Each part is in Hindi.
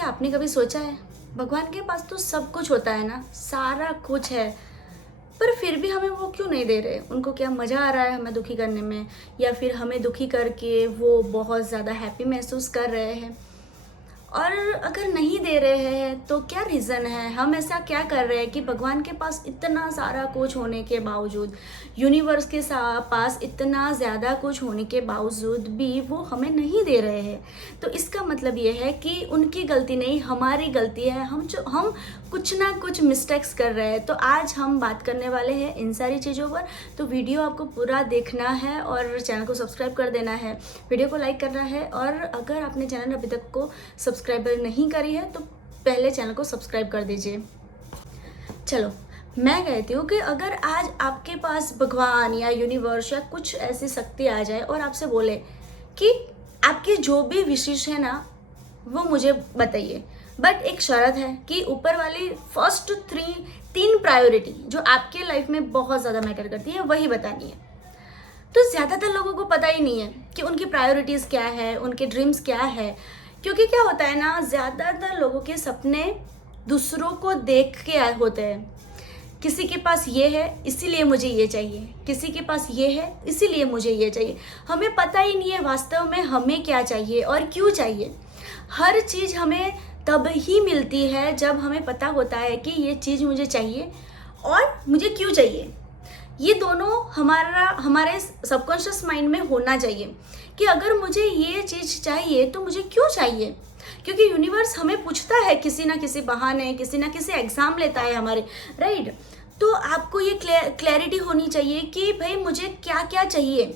क्या आपने कभी सोचा है भगवान के पास तो सब कुछ होता है ना, सारा कुछ है, पर फिर भी हमें वो क्यों नहीं दे रहे? उनको क्या मज़ा आ रहा है हमें दुखी करने में, या फिर हमें दुखी करके वो बहुत ज़्यादा हैप्पी महसूस कर रहे हैं? और अगर नहीं दे रहे हैं तो क्या रीज़न है? हम ऐसा क्या कर रहे हैं कि भगवान के पास इतना सारा कुछ होने के बावजूद, यूनिवर्स के पास इतना ज़्यादा कुछ होने के बावजूद भी वो हमें नहीं दे रहे हैं? तो इसका मतलब ये है कि उनकी गलती नहीं, हमारी गलती है। हम कुछ ना कुछ मिस्टेक्स कर रहे हैं। तो आज हम बात करने वाले हैं इन सारी चीज़ों पर। तो वीडियो आपको पूरा देखना है और चैनल को सब्सक्राइब कर देना है, वीडियो को लाइक करना है, और अगर आपने चैनल अभी तक को सब्सक्राइबर नहीं करी है तो पहले चैनल को सब्सक्राइब कर दीजिए। चलो, मैं कहती हूँ कि अगर आज आपके पास भगवान या यूनिवर्स या कुछ ऐसी शक्ति आ जाए और आपसे बोले कि आपकी जो भी विशेष है ना वो मुझे बताइए, बट एक शर्त है कि ऊपर वाली फर्स्ट तीन प्रायोरिटी जो आपके लाइफ में बहुत ज़्यादा मैटर करती है वही बतानी है। तो ज़्यादातर लोगों को पता ही नहीं है कि उनकी प्रायोरिटीज़ क्या है, उनके ड्रीम्स क्या है। क्योंकि क्या होता है ना, ज़्यादातर लोगों के सपने दूसरों को देख के होते हैं। किसी के पास ये है इसीलिए मुझे ये चाहिए, किसी के पास ये है इसीलिए मुझे ये चाहिए। हमें पता ही नहीं है वास्तव में हमें क्या चाहिए और क्यों चाहिए। हर चीज़ हमें तब ही मिलती है जब हमें पता होता है कि ये चीज़ मुझे चाहिए और मुझे क्यों चाहिए। ये दोनों हमारे सबकॉन्शियस माइंड में होना चाहिए कि अगर मुझे ये चीज़ चाहिए तो मुझे क्यों चाहिए। क्योंकि यूनिवर्स हमें पूछता है किसी ना किसी बहाने, किसी ना किसी एग्ज़ाम लेता है हमारे, राइट। तो आपको ये क्लैरिटी होनी चाहिए कि भाई मुझे क्या क्या चाहिए,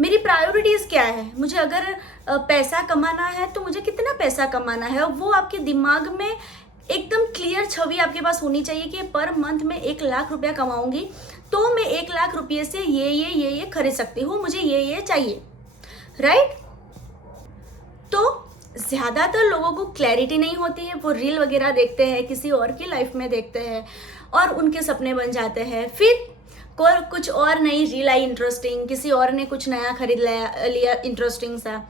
मेरी प्रायोरिटीज़ क्या है। मुझे अगर पैसा कमाना है तो मुझे कितना पैसा कमाना है, और वो आपके दिमाग में एकदम क्लियर छवि आपके पास होनी चाहिए कि पर मंथ में 1 लाख रुपया कमाऊंगी तो मैं 1 लाख रुपये से ये खरीद सकती हूँ, मुझे ये चाहिए, राइट। तो ज़्यादातर लोगों को क्लैरिटी नहीं होती है, वो रील वगैरह देखते हैं, किसी और की लाइफ में देखते हैं और उनके सपने बन जाते हैं। फिर कुछ और नई रील आई इंटरेस्टिंग, किसी और ने कुछ नया खरीद लिया इंटरेस्टिंग सा,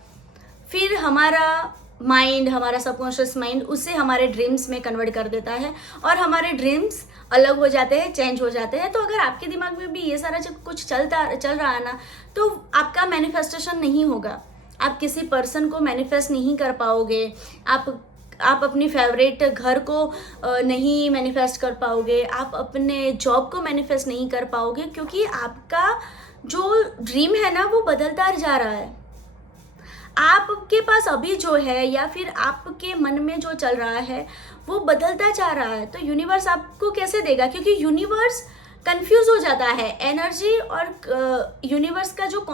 फिर हमारा माइंड, हमारा सबकॉन्शियस माइंड उसे हमारे ड्रीम्स में कन्वर्ट कर देता है और हमारे ड्रीम्स अलग हो जाते हैं, चेंज हो जाते हैं। तो अगर आपके दिमाग में भी ये सारा कुछ चल रहा है ना, तो आपका मैनिफेस्टेशन नहीं होगा। आप किसी पर्सन को मैनिफेस्ट नहीं कर पाओगे, आप अपनी फेवरेट घर को नहीं मैनिफेस्ट कर पाओगे, आप अपने जॉब को मैनिफेस्ट नहीं कर पाओगे, क्योंकि आपका जो ड्रीम है ना वो बदलता जा रहा है। आपके पास अभी जो है या फिर आपके मन में जो चल रहा है वो बदलता जा रहा है। तो यूनिवर्स आपको कैसे देगा, क्योंकि यूनिवर्स कंफ्यूज हो जाता है। एनर्जी और यूनिवर्स का जो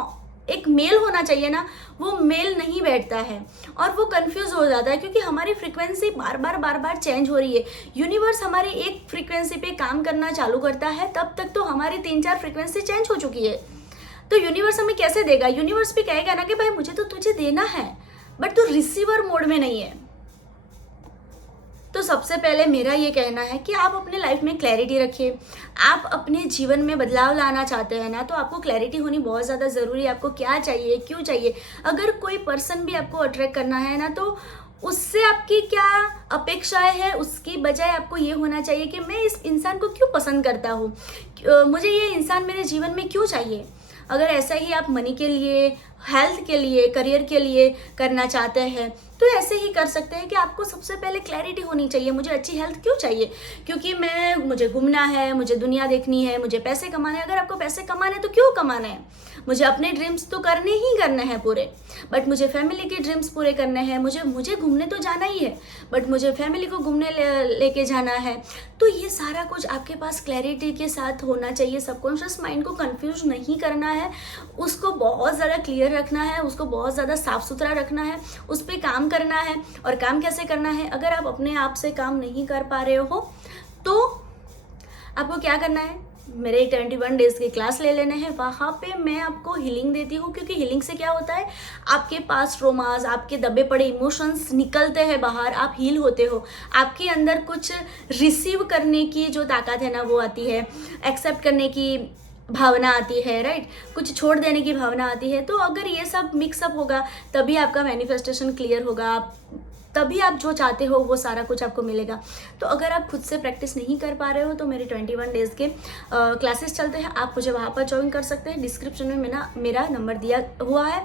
एक मेल होना चाहिए ना, वो मेल नहीं बैठता है और वो कंफ्यूज हो जाता है, क्योंकि हमारी फ्रीक्वेंसी बार बार चेंज हो रही है। यूनिवर्स हमारी एक फ्रीक्वेंसी पे काम करना चालू करता है, तब तक तो हमारी 3-4 फ्रीक्वेंसी चेंज हो चुकी है। तो यूनिवर्स हमें कैसे देगा? यूनिवर्स भी कहेगा ना कि भाई मुझे तो तुझे देना है, बट तू रिसीवर मोड में नहीं है। तो सबसे पहले मेरा ये कहना है कि आप अपने लाइफ में क्लैरिटी रखिए। आप अपने जीवन में बदलाव लाना चाहते हैं ना, तो आपको क्लैरिटी होनी बहुत ज़्यादा ज़रूरी है। आपको क्या चाहिए, क्यों चाहिए। अगर कोई पर्सन भी आपको अट्रैक्ट करना है ना, तो उससे आपकी क्या अपेक्षाएं हैं, उसकी बजाय आपको ये होना चाहिए कि मैं इस इंसान को क्यों पसंद करता हूँ, मुझे ये इंसान मेरे जीवन में क्यों चाहिए। अगर ऐसा ही आप मनी के लिए, हेल्थ के लिए, करियर के लिए करना चाहते हैं तो ऐसे ही कर सकते हैं कि आपको सबसे पहले क्लैरिटी होनी चाहिए, मुझे अच्छी हेल्थ क्यों चाहिए, क्योंकि मुझे घूमना है, मुझे दुनिया देखनी है, मुझे पैसे कमाने हैं। अगर आपको पैसे कमाने हैं तो क्यों कमाना है, मुझे अपने ड्रीम्स तो करने ही करने हैं पूरे, बट मुझे फैमिली के ड्रीम्स पूरे करने हैं। मुझे घूमने तो जाना ही है, बट मुझे फैमिली को घूमने लेके जाना है। तो ये सारा कुछ आपके पास क्लैरिटी के साथ होना चाहिए। सबकॉन्शियस माइंड को कंफ्यूज नहीं करना है, उसको बहुत ज़्यादा क्लियर रखना है, उसको बहुत ज़्यादा साफ सुथरा रखना है, उस पर काम करना है। और काम कैसे करना है? अगर आप अपने आप से काम नहीं कर पा रहे हो तो आपको क्या करना है, मेरे 21 डेज़ की क्लास ले लेने हैं। वहाँ पे मैं आपको हीलिंग देती हूँ, क्योंकि हीलिंग से क्या होता है, आपके पास ट्रोमास, आपके दबे पड़े इमोशंस निकलते हैं बाहर, आप हील होते हो। आपके अंदर कुछ रिसीव करने की जो ताकत है ना वो आती है, एक्सेप्ट करने की भावना आती है, राइट, कुछ छोड़ देने की भावना आती है। तो अगर ये सब मिक्सअप होगा तभी आपका मैनिफेस्टेशन क्लियर होगा, आप तभी आप जो चाहते हो वो सारा कुछ आपको मिलेगा। तो अगर आप खुद से प्रैक्टिस नहीं कर पा रहे हो तो मेरे 21 डेज़ के क्लासेस चलते हैं, आप मुझे वहाँ पर ज्वाइन कर सकते हैं। डिस्क्रिप्शन में मेरा नंबर दिया हुआ है।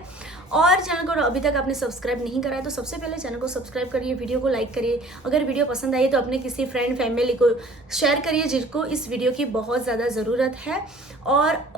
और चैनल को अभी तक आपने सब्सक्राइब नहीं करा है तो सबसे पहले चैनल को सब्सक्राइब करिए, वीडियो को लाइक करिए। अगर वीडियो पसंद आई तो अपने किसी फ्रेंड फैमिली को शेयर करिए जिनको इस वीडियो की बहुत ज़्यादा ज़रूरत है। और